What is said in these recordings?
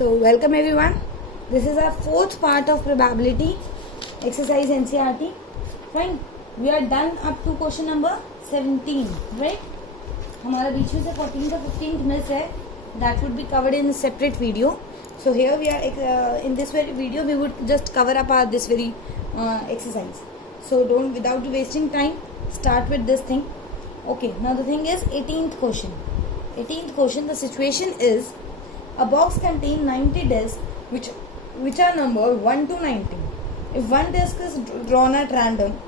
So welcome everyone. This is our fourth part of probability exercise NCERT. Fine. We are done up to question number 17. Right? हमारा बीच में से 14 का 15th miss है. That would be covered in a separate video. So here we are in this very video we would just cover up this very exercise. So don't, without wasting time, start with this thing. Okay. Now the thing is 18th question. 18th question. The situation is a box contains 90 discs which are numbered 1 to 90. If one disc is drawn at random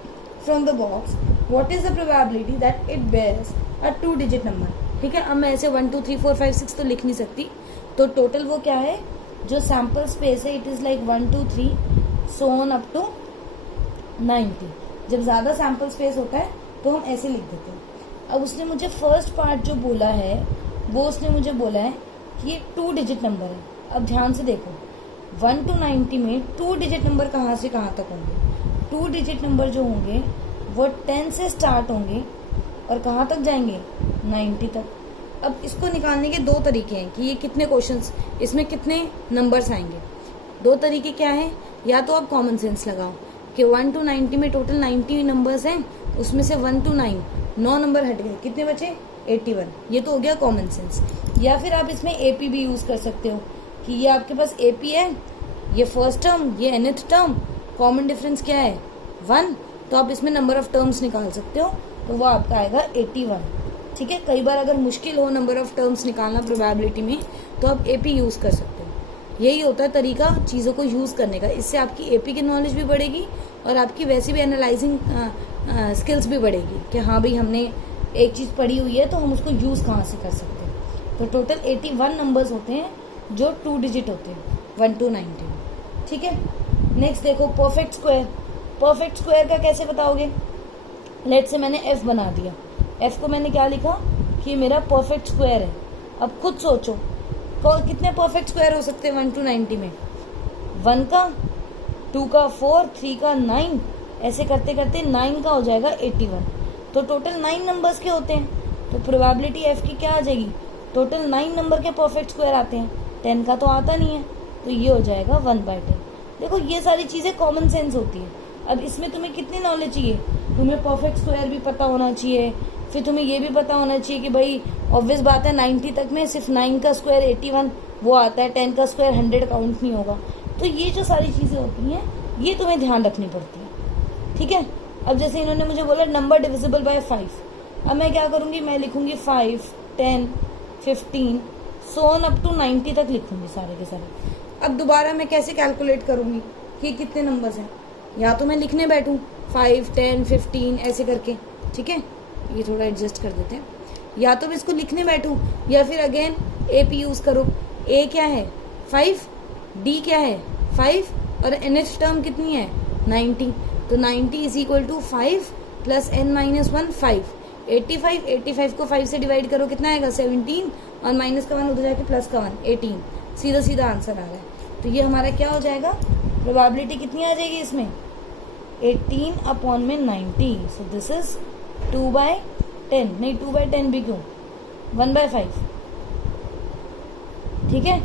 from the box, what is the probability that it bears a 2-digit number? ठीक है. अब मैं ऐसे 1 2 3 4 5 6 तो लिख नहीं सकती. तो टोटल वो क्या है, जो सैम्पल स्पेस है, it is like 1 2 3 so on up to 90. जब ज्यादा सैम्पल स्पेस होता है तो हम ऐसे लिख देते हैं. अब उसने मुझे फर्स्ट पार्ट जो बोला है वो उसने मुझे बोला है कि ये 2 डिजिट नंबर है. अब ध्यान से देखो, 1 to 90 में 2 डिजिट नंबर कहाँ से कहाँ तक होंगे. 2 डिजिट नंबर जो होंगे वो 10 से स्टार्ट होंगे और कहाँ तक जाएंगे, 90 तक. अब इसको निकालने के दो तरीके हैं कि ये कितने क्वेश्चंस, इसमें कितने नंबर्स आएंगे. दो तरीके क्या है, या तो आप कॉमन सेंस लगाओ कि 1 to 90 में टोटल 90 नंबर्स हैं, उसमें से 1 to 9 नंबर हट गए, कितने बचे, 81. ये तो हो गया कॉमन सेंस. या फिर आप इसमें एपी भी यूज कर सकते हो कि ये आपके पास एपी है, ये फर्स्ट टर्म, ये nth टर्म, कॉमन डिफरेंस क्या है, 1. तो आप इसमें नंबर ऑफ टर्म्स निकाल सकते हो, तो वो आपका आएगा 81. ठीक है. कई बार अगर मुश्किल हो नंबर ऑफ टर्म्स निकालना प्रोबेबिलिटी में, तो आप एपी यूज कर सकते हो. यही होता है तरीका चीज़ों को यूज करने का. इससे आपकी एपी की नॉलेज भी बढ़ेगी और आपकी वैसे भी एनालाइजिंग स्किल्स भी बढ़ेगी कि हाँ भाई हमने एक चीज़ पढ़ी हुई है तो हम उसको यूज़ कहाँ से कर सकते हैं. तो टोटल 81 नंबर्स होते हैं जो 2 डिजिट होते हैं, 1 to 90. ठीक है. नेक्स्ट देखो परफेक्ट स्क्वायर. परफेक्ट स्क्वायर का कैसे बताओगे. लेट से मैंने एफ बना दिया. एफ को मैंने क्या लिखा कि मेरा परफेक्ट स्क्वायर है. अब खुद सोचो कितने परफेक्ट स्क्वायर हो सकते हैं 1 to 90 में. 1 का, 2 का 4, 3 का 9, ऐसे करते करते 9 का हो जाएगा 81. तो टोटल 9 नंबर्स के होते हैं. तो प्रोबेबिलिटी एफ की क्या आ जाएगी, टोटल 9 नंबर के परफेक्ट स्क्वायर आते हैं, 10 का तो आता नहीं है, तो ये हो जाएगा 1/10. देखो ये सारी चीज़ें कॉमन सेंस होती है. अब इसमें तुम्हें कितनी नॉलेज चाहिए, तुम्हें परफेक्ट स्क्वायर भी पता होना चाहिए, फिर तुम्हें ये भी पता होना चाहिए कि भाई ऑब्वियस बात है 90 तक में सिर्फ 9 का स्क्वायर 81 वो आता है, 10 का स्क्वायर 100 काउंट नहीं होगा. तो ये जो सारी चीज़ें होती हैं ये तुम्हें ध्यान रखनी पड़ती है. ठीक है. अब जैसे इन्होंने मुझे बोला नंबर डिविजिबल बाय 5. अब मैं क्या करूँगी, मैं लिखूँगी 5 10 15 सो ऑन अप टू 90 तक लिखूँगी सारे के सारे. अब दोबारा मैं कैसे कैलकुलेट करूँगी कि कितने नंबर्स हैं. या तो मैं लिखने बैठूँ 5 10 15 ऐसे करके. ठीक है. ये थोड़ा एडजस्ट कर देते हैं. या तो मैं इसको लिखने बैठूँ या फिर अगेन ए पी यूज़ करो. ए क्या है 5, डी क्या है 5 और nth टर्म कितनी है 90. तो 90 is equal to 5 plus n-1 5. 85 को 5 से डिवाइड करो, कितना आएगा 17 और माइनस का 1 उधर जाके प्लस का 1 18. सीधा सीधा आंसर आ रहा है. तो ये हमारा क्या हो जाएगा, प्रोबेबिलिटी कितनी आ जाएगी इसमें 18/90. So this is 2/10. नहीं 2/10 भी क्यों, 1/5. ठीक है.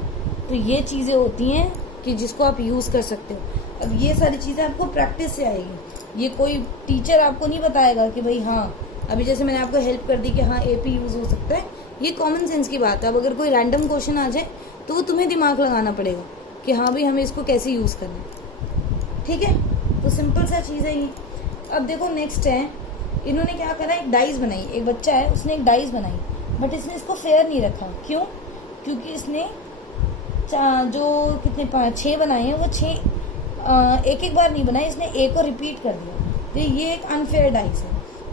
तो ये चीज़ें होती हैं कि जिसको आप यूज़ कर सकते हो. अब ये सारी चीज़ें आपको प्रैक्टिस से आएगी. ये कोई टीचर आपको नहीं बताएगा कि भाई हाँ अभी जैसे मैंने आपको हेल्प कर दी कि हाँ एपी यूज़ हो सकता है. ये कॉमन सेंस की बात है. अब अगर कोई रैंडम क्वेश्चन आ जाए तो वो तुम्हें दिमाग लगाना पड़ेगा कि हाँ भाई हमें इसको कैसे यूज़ करना है. ठीक है. तो सिंपल सा चीज़ है ये. अब देखो नेक्स्ट है, इन्होंने क्या करा, एक डाइस बनाई. एक बच्चा है उसने एक डाइस बनाई, बट इसने इसको फेयर नहीं रखा. क्यों, क्योंकि इसने जो कितने 6 बनाए हैं वो 6 एक बार नहीं बनाए, इसने एक को रिपीट कर दिया. तो ये एक अनफेयर डाइस है.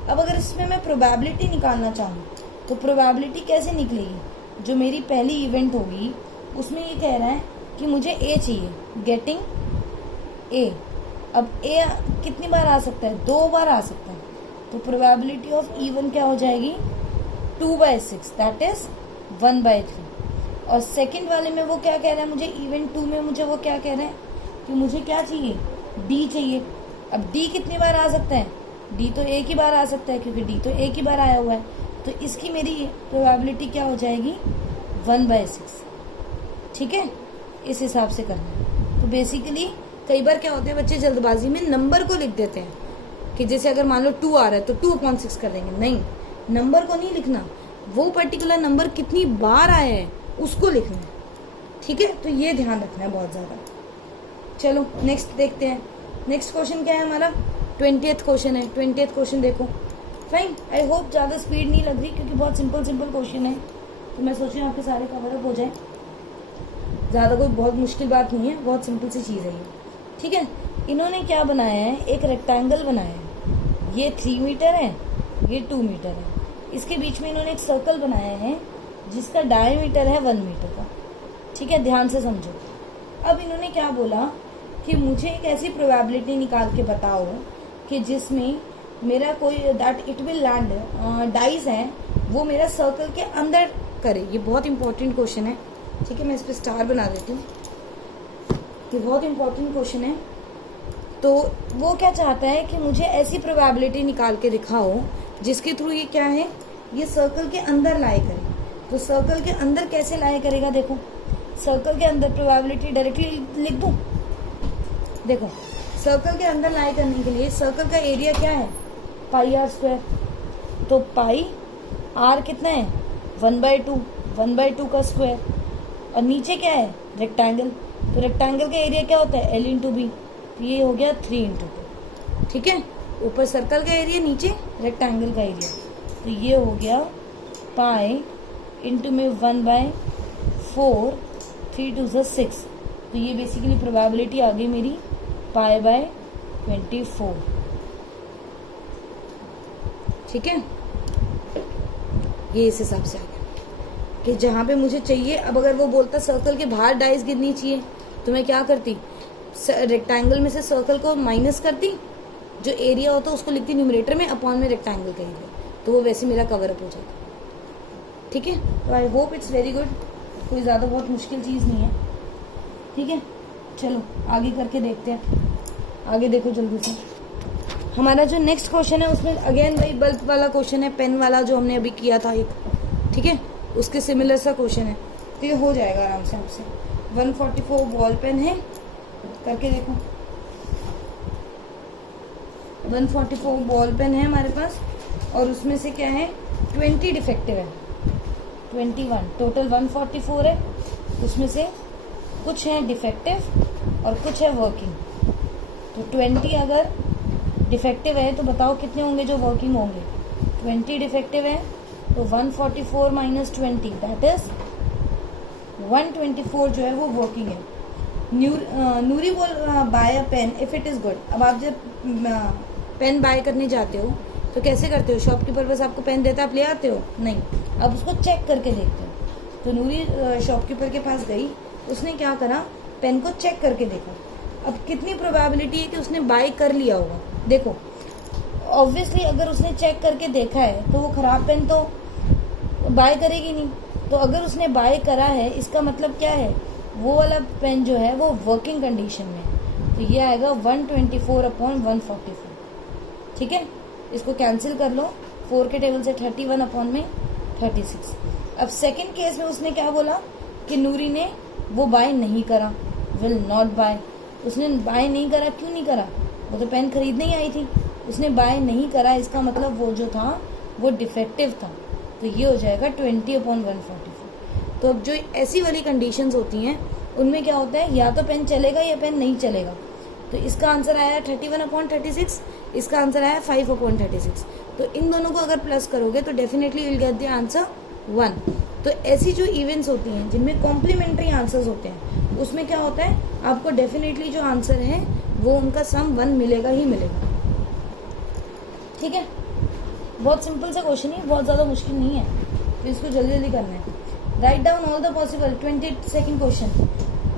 अब अगर इसमें मैं प्रोबेबिलिटी निकालना चाहूँ तो प्रोबेबिलिटी कैसे निकलेगी, जो मेरी पहली इवेंट होगी उसमें ये कह रहा है कि मुझे ए चाहिए, गेटिंग ए. अब ए कितनी बार आ सकता है, 2 बार आ सकता है. तो प्रोबेबिलिटी ऑफ इवन क्या हो जाएगी 2/6, दैट इज 1/3. और सेकंड वाले में वो क्या कह रहा है, मुझे इवेंट 2 में मुझे वो क्या कह रहा है कि मुझे क्या चाहिए, डी चाहिए. अब डी कितनी बार आ सकता है, डी तो एक ही बार आ सकता है क्योंकि डी तो एक ही बार आया हुआ है. तो इसकी मेरी प्रोबेबिलिटी क्या हो जाएगी 1/6. ठीक है. इस हिसाब से करना है। तो बेसिकली कई बार क्या होता है, बच्चे जल्दबाजी में नंबर को लिख देते हैं कि जैसे अगर मान लो 2 आ रहा है तो 2/6 कर देंगे। नहीं, नंबर को नहीं लिखना, वो पर्टिकुलर नंबर कितनी बार आया है उसको लिखना है। ठीक है, तो ये ध्यान रखना है बहुत ज़्यादा। चलो नेक्स्ट देखते हैं। नेक्स्ट क्वेश्चन क्या है हमारा? 20th क्वेश्चन है। 20th क्वेश्चन देखो। फाइन, आई होप ज़्यादा स्पीड नहीं लग रही क्योंकि बहुत सिंपल क्वेश्चन है, तो मैं सोच रही हूँ आपके सारे कवर अप हो जाए। ज़्यादा कोई बहुत मुश्किल बात नहीं है, बहुत सिंपल सी चीज़ है ये। ठीक है, इन्होंने क्या बनाया है, एक रेक्टेंगल बनाया है। ये 3 मीटर है, ये 2 मीटर है। इसके बीच में इन्होंने एक सर्कल बनाया है जिसका डायमीटर है 1 मीटर का। ठीक है, ध्यान से समझो। अब इन्होंने क्या बोला कि मुझे एक ऐसी प्रोबेबिलिटी निकाल के बताओ कि जिसमें मेरा कोई that it will land dice है वो मेरा सर्कल के अंदर करे। ये बहुत इंपॉर्टेंट क्वेश्चन है। ठीक है, मैं इस पर स्टार बना देती हूँ। ये बहुत इंपॉर्टेंट क्वेश्चन है। तो वो क्या चाहता है कि मुझे ऐसी प्रोबेबिलिटी निकाल के दिखाओ जिसके थ्रू ये क्या है, ये सर्कल के अंदर लाई करे। तो सर्कल के अंदर कैसे लाई करेगा? देखो, सर्कल के अंदर प्रोबेबिलिटी डायरेक्टली लिख दूँ। देखो, सर्कल के अंदर लाई करने के लिए सर्कल का एरिया क्या है? πr²। तो पाई आर कितना है? 1/2, 1/2 का स्क्वायर। और नीचे क्या है? रेक्टेंगल। तो रेक्टेंगल का एरिया क्या होता है? L × B। तो ये हो गया 3 × 2। ठीक है, ऊपर सर्कल का एरिया, नीचे रेक्टेंगल का एरिया। तो ये हो गया पाई इंटू में 1/4, 3 × 2 = 6। तो ये बेसिकली प्रोबेबिलिटी आ गई मेरी π/24। ठीक है, ये इस हिसाब से आ गया कि जहाँ पे मुझे चाहिए। अब अगर वो बोलता सर्कल के बाहर डाइस गिरनी चाहिए तो मैं क्या करती, रेक्टेंगल में से सर्कल को माइनस करती, जो एरिया होता उसको लिखती न्यूमरेटर में, अपॉन में रेक्टेंगल का एरिया, तो वो वैसे मेरा कवर अप हो जाता। ठीक है, तो I hope it's very good. कोई ज़्यादा बहुत मुश्किल चीज़ नहीं है। ठीक है, चलो आगे करके देखते हैं। आगे देखो जल्दी से। हमारा जो नेक्स्ट क्वेश्चन है उसमें अगेन वही बल्ब वाला क्वेश्चन है, पेन वाला जो हमने अभी किया था एक। ठीक है, उसके सिमिलर सा क्वेश्चन है, तो ये हो जाएगा आराम से आपसे। 144 बॉल पेन है, करके देखो। 144 बॉल पेन है हमारे पास, और उसमें से क्या है, 20 डिफेक्टिव है, 21। टोटल 144 है, उसमें से कुछ है डिफेक्टिव और कुछ है वर्किंग। तो 20 अगर डिफेक्टिव है तो बताओ कितने होंगे जो वर्किंग होंगे? 20 डिफेक्टिव है तो 144 माइनस 20 दैट इज 124 जो है वो वर्किंग है। नूरी बोल buy a pen if it is good. अब आप जब पेन बाय करने जाते हो तो कैसे करते हो? शॉपकीपर बस आपको पेन देता है, आप ले आते हो? नहीं, अब उसको चेक करके देखते हो। तो नूरी शॉपकीपर के पास गई, उसने क्या करा, पेन को चेक करके देखा। अब कितनी प्रोबेबिलिटी है कि उसने बाय कर लिया होगा? देखो, ऑब्वियसली अगर उसने चेक करके देखा है तो वो ख़राब पेन तो बाय करेगी नहीं। तो अगर उसने बाय करा है इसका मतलब क्या है, वो वाला पेन जो है वो वर्किंग कंडीशन में है। तो ये आएगा 124/144। ठीक है, इसको कैंसिल कर लो, 4 के टेबल से 31/36। अब सेकंड केस में उसने क्या बोला कि नूरी ने वो बाय नहीं करा, विल नॉट बाय। उसने बाय नहीं करा, क्यों नहीं करा? वो तो पेन खरीदने ही आई थी, उसने बाय नहीं करा, इसका मतलब वो जो था वो डिफेक्टिव था। तो ये हो जाएगा 20/144। तो अब जो ऐसी वाली कंडीशंस होती हैं उनमें क्या होता है, या तो पेन चलेगा या पेन नहीं चलेगा। तो इसका आंसर आया 31/36, इसका आंसर आया 5/36। तो इन दोनों को अगर प्लस करोगे तो definitely will get the answer 1। तो ऐसी जो इवेंट्स होती हैं जिनमें कॉम्प्लीमेंट्री आंसर्स होते हैं उसमें क्या होता है, आपको डेफिनेटली जो आंसर है वो उनका सम 1 मिलेगा ही मिलेगा। ठीक है, बहुत सिंपल सा क्वेश्चन है, बहुत ज़्यादा मुश्किल नहीं है, तो इसको जल्दी जल्दी करना है। Write down all the possible. 22nd question.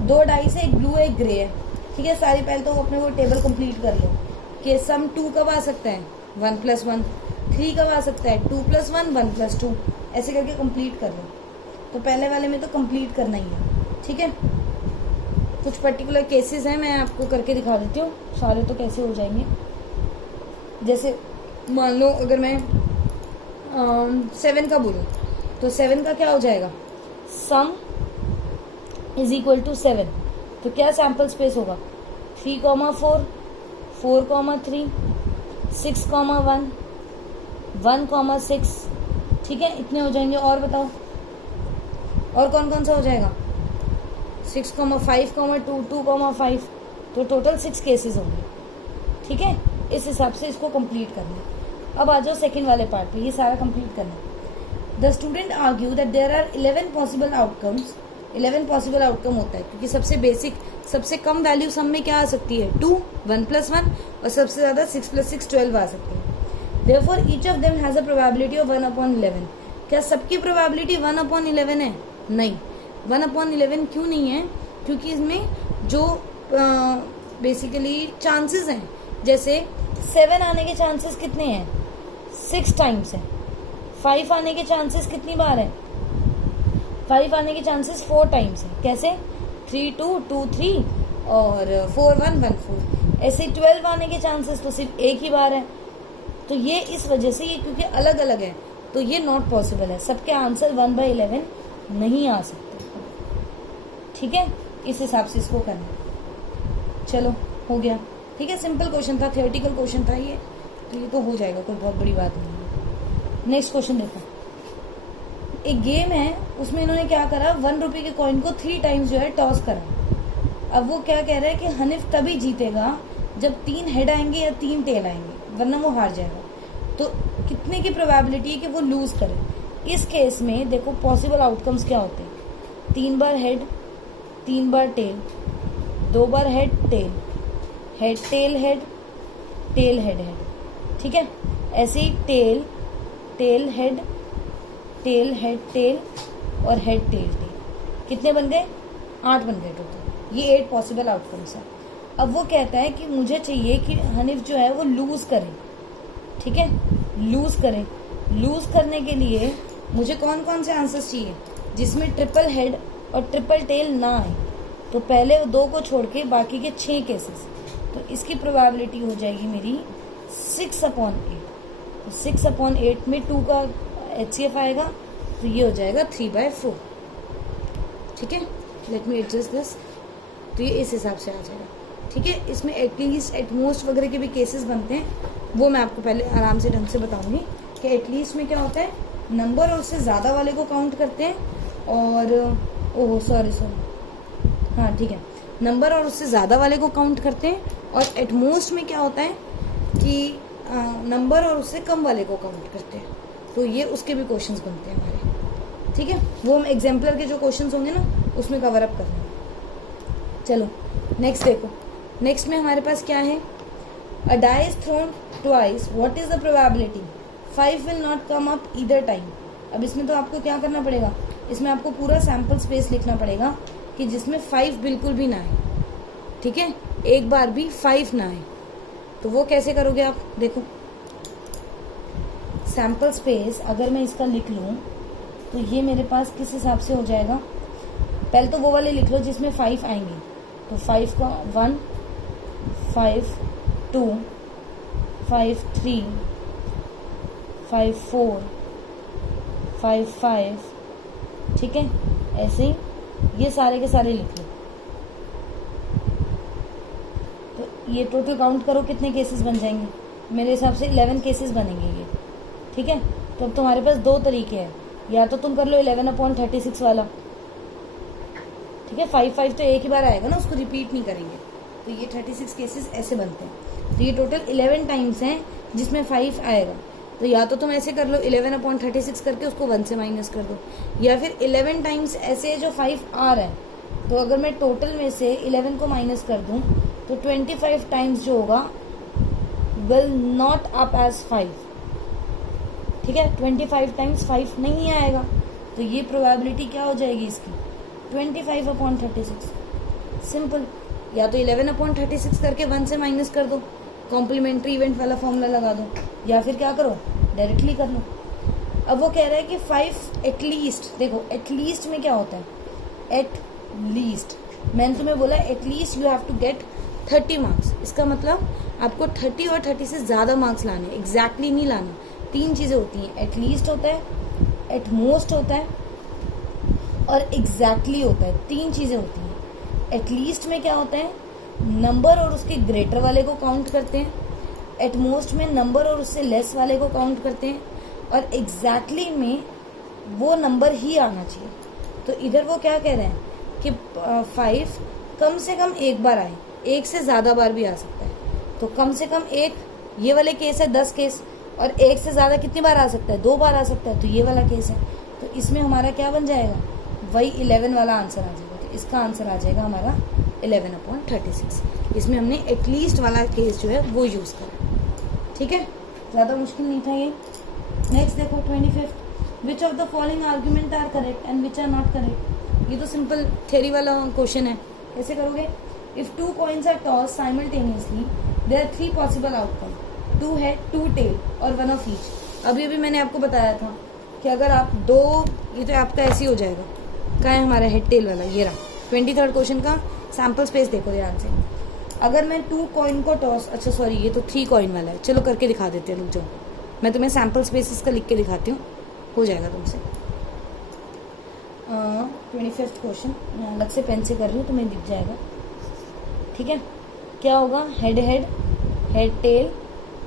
2 dice है, एक ब्लू है एक ग्रे है। ठीक है, सारी पहले तो अपने वो टेबल कंप्लीट कर लो कि सम 2 कब आ सकता है, 1 + 1। 3 कब आ सकता है, 2 + 1, 1 + 2। ऐसे करके कंप्लीट कर लो। तो पहले वाले में तो कंप्लीट करना ही है। ठीक है, कुछ पर्टिकुलर केसेस हैं, मैं आपको करके दिखा देती हूँ, सारे तो कैसे हो जाएंगे। जैसे मान लो अगर मैं 7 का बोलूँ तो 7 का क्या हो जाएगा, सम इज इक्वल टू 7, तो क्या सैम्पल स्पेस होगा 3,4, 4,3, 6,1, 1,6, ठीक है, इतने हो जाएंगे। और बताओ और कौन कौन सा हो जाएगा 6,5, 2, 2,5, तो टोटल 6 केसेस होंगे, ठीक है। इस हिसाब से इसको कंप्लीट करना। अब आ जाओ सेकंड वाले पार्ट पे, ये सारा कंप्लीट करना। The student argue that there are 11 possible outcomes. 11 possible outcome होता है क्योंकि सबसे बेसिक, सबसे कम वैल्यू सम में क्या आ सकती है 2, 1 + 1, और सबसे ज्यादा 6 + 6 12 आ सकती है। Therefore each of them has a probability of 1/11। क्या सबकी प्रोबेबिलिटी 1/11 है? नहीं, 1/11 क्यों नहीं है? क्योंकि इसमें जो बेसिकली चांसेस हैं, जैसे 7 आने के चांसेस कितने हैं 6 टाइम्स है। 5 आने के चांसेस कितनी बार है 5 आने के चांसेस 4 टाइम्स है। कैसे 3, 2, 2, 3 और 4, 1, 1, 4। ऐसे 12 आने के चांसेस तो सिर्फ एक ही बार है। तो ये इस वजह से, ये क्योंकि अलग अलग है तो ये नॉट पॉसिबल है, सबके आंसर 1/11 नहीं आ सकते, ठीक है। इस हिसाब से इसको करना। चलो हो गया, ठीक है। सिंपल क्वेश्चन था, थियोरेटिकल क्वेश्चन था ये, तो ये तो हो जाएगा, कोई बहुत बड़ी बात नहीं है। नेक्स्ट क्वेश्चन देखो, एक गेम है, उसमें इन्होंने क्या करा 1 रुपये के कॉइन को 3 टाइम्स जो है टॉस करा। अब वो क्या कह रहा है कि हनीफ तभी जीतेगा जब 3 हेड आएंगे या 3 टेल आएंगे, वरना वो हार जाएगा। तो कितने की प्रोबेबिलिटी है कि वो लूज करे। इस केस में देखो पॉसिबल आउटकम्स क्या होते हैं, 3 बार हेड, 3 बार टेल, 2 बार head tail, head tail head, tail head head, ठीक है। ऐसे ही tail tail head, tail head tail और हेड टेल टेल, कितने बन गए 8 बन गए टोटल। ये 8 पॉसिबल आउटकम्स है। अब वो कहता है कि मुझे चाहिए कि हनीफ जो है वो लूज करे, ठीक है, लूज करे। लूज करने के लिए मुझे कौन कौन से आंसर्स चाहिए जिसमें ट्रिपल हेड और ट्रिपल टेल ना आए। तो पहले 2 को छोड़ के बाकी के 6 केसेस, तो इसकी प्रोबेबिलिटी हो जाएगी मेरी 6/8। तो 6/8 में 2 का HCF आएगा, तो ये हो जाएगा 3/4, ठीक है। लेट मी एडजस्ट दिस, तो ये इस हिसाब से आ जाएगा, ठीक है। इसमें एटलीस्ट, एटमोस्ट वगैरह के भी केसेस बनते हैं, वो मैं आपको पहले आराम से ढंग से बताऊंगी कि एटलीस्ट में क्या होता है, नंबर और उससे ज़्यादा वाले को काउंट करते हैं, और ओह सॉरी, हाँ ठीक है, नंबर और उससे ज़्यादा वाले को काउंट करते हैं, और एटमोस्ट में क्या होता है कि नंबर और उससे कम वाले को काउंट करते हैं। तो ये उसके भी क्वेश्चंस बनते हैं हमारे, ठीक है। वो हम एग्जाम्पलर के जो क्वेश्चंस होंगे ना उसमें कवर अप करना। चलो नेक्स्ट देखो, नेक्स्ट में हमारे पास क्या है, a die is thrown twice, what is the probability 5 will not come up either time. अब इसमें तो आपको क्या करना पड़ेगा, इसमें आपको पूरा सैम्पल स्पेस लिखना पड़ेगा कि जिसमें 5 बिल्कुल भी ना आए, ठीक है, एक बार भी 5 ना आए। तो वो कैसे करोगे आप, देखो सैम्पल स्पेस अगर मैं इसका लिख लूँ तो ये मेरे पास किस हिसाब से हो जाएगा, पहले तो वो वाले लिख लो जिसमें 5 आएंगे। तो 5 का 1, 5, 2, 5, 3, 5, 4, 5, 5, ठीक है। ऐसे ही ये सारे के सारे लिख लो। तो ये टोटल काउंट करो कितने केसेस बन जाएंगे, मेरे हिसाब से 11 केसेस बनेंगे ये, ठीक है। तो अब तुम्हारे पास 2 तरीके हैं, या तो तुम कर लो 11/36 वाला, ठीक है। 5 तो एक ही बार आएगा ना, उसको रिपीट नहीं करेंगे। तो ये 36 केसेस ऐसे बनते हैं। तो ये टोटल 11 टाइम्स हैं जिसमें 5 आएगा। तो या तो तुम ऐसे कर लो 11/36 करके उसको 1 से माइनस कर दो, या फिर 11 टाइम्स ऐसे जो 5 आ रहा है। तो अगर मैं टोटल में से 11 को माइनस कर दूं तो 25 टाइम्स जो होगा विल नॉट अप एज 5, ठीक है। 25 टाइम्स 5 नहीं आएगा, तो ये प्रोबेबिलिटी क्या हो जाएगी इसकी 25/36। सिंपल, या तो 11/36 करके 1 से माइनस कर दो, कॉम्प्लीमेंट्री इवेंट वाला फॉर्मूला लगा दो, या फिर क्या करो डायरेक्टली कर लो। अब वो कह रहा है कि 5 एटलीस्ट, देखो एटलीस्ट में क्या होता है, एट लीस्ट मैंने तुम्हें बोला at least you have to get 30 marks. इसका मतलब आपको 30 और 30 से ज़्यादा मार्क्स लाने, एग्जैक्टली नहीं लाना। 3 चीज़ें होती हैं, एटलीस्ट होता है, एट मोस्ट होता है, और एग्जैक्टली होता है। तीन चीज़ें होती हैं। एटलीस्ट में क्या होता है, नंबर और उसके ग्रेटर वाले को काउंट करते हैं। एटमोस्ट में नंबर और उससे लेस वाले को काउंट करते हैं। और एग्जैक्टली में वो नंबर ही आना चाहिए। तो इधर वो क्या कह रहे हैं कि 5 कम से कम एक बार आए, एक से ज़्यादा बार भी आ सकता है। तो कम से कम एक, ये वाले केस है 10 केस, और एक से ज़्यादा कितनी बार आ सकता है, 2 बार आ सकता है, तो ये वाला केस है। तो इसमें हमारा क्या बन जाएगा, वही 11 वाला आंसर आ जाएगा। तो इसका आंसर आ जाएगा हमारा 11/36। इसमें हमने एटलीस्ट वाला केस जो है वो यूज़ करा। ठीक है, ज़्यादा मुश्किल नहीं था ये। नेक्स्ट देखो 25, which of the following argument are correct and which are not correct. ये तो सिंपल थ्योरी वाला क्वेश्चन है। कैसे करोगे, if 2 coins are toss simultaneously there are 3 possible outcome, 2 head 2 tail और 1 ऑफ ईच। अभी अभी मैंने आपको बताया था कि अगर आप दो, ये तो आपका ऐसे ही हो जाएगा। क्या है हमारा हेड टेल वाला, ये रहा 23rd क्वेश्चन का सैम्पल स्पेस देखो ध्यान से। अगर मैं 2 कॉइन को टॉस, अच्छा सॉरी ये तो 3 कॉइन वाला है, चलो करके दिखा देते हैं, रुक जाओ मैं तुम्हें सैम्पल स्पेस इसका लिख के दिखाती हूँ, हो जाएगा तुमसे। 25th क्वेश्चन अलग से पेन से कर रही हूँ, तुम्हें दिख जाएगा। ठीक है, क्या होगा, head head, head tail,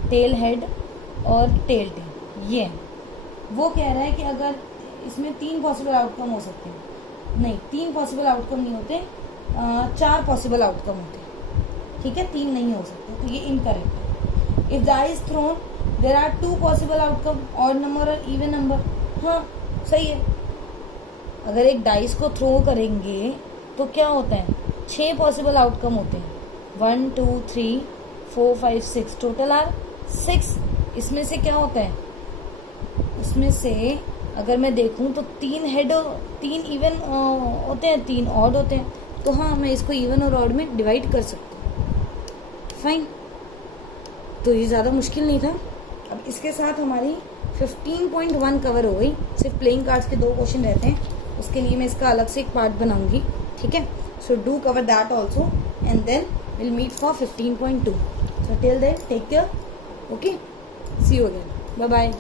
tail head और टेल टेल। ये वो कह रहा है कि अगर इसमें 3 पॉसिबल आउटकम हो सकते हैं, नहीं 3 पॉसिबल आउटकम नहीं होते, 4 पॉसिबल आउटकम होते हैं। ठीक है, 3 नहीं हो सकते, तो ये इनकरेक्ट है। If die is thrown there are 2 possible outcome, odd number और इवन नंबर। हाँ सही है, अगर एक डाइस को थ्रो करेंगे तो क्या होता है, 6 पॉसिबल आउटकम होते हैं, 1 2 3 4 5 6, टोटल आर 6। इसमें से क्या होता है, इसमें से अगर मैं देखूं तो 3 हेड, 3 इवन होते हैं, 3 ऑड होते हैं। तो हाँ, मैं इसको इवन और ऑड में डिवाइड कर सकती हूँ। फाइन, तो ये ज़्यादा मुश्किल नहीं था। अब इसके साथ हमारी 15.1 कवर हो गई। सिर्फ प्लेइंग कार्ड्स के 2 क्वेश्चन रहते हैं, उसके लिए मैं इसका अलग से एक पार्ट बनाऊंगी। ठीक है, so do cover that also and then will meet for 15.2। So till then take care, okay, see you again, bye bye.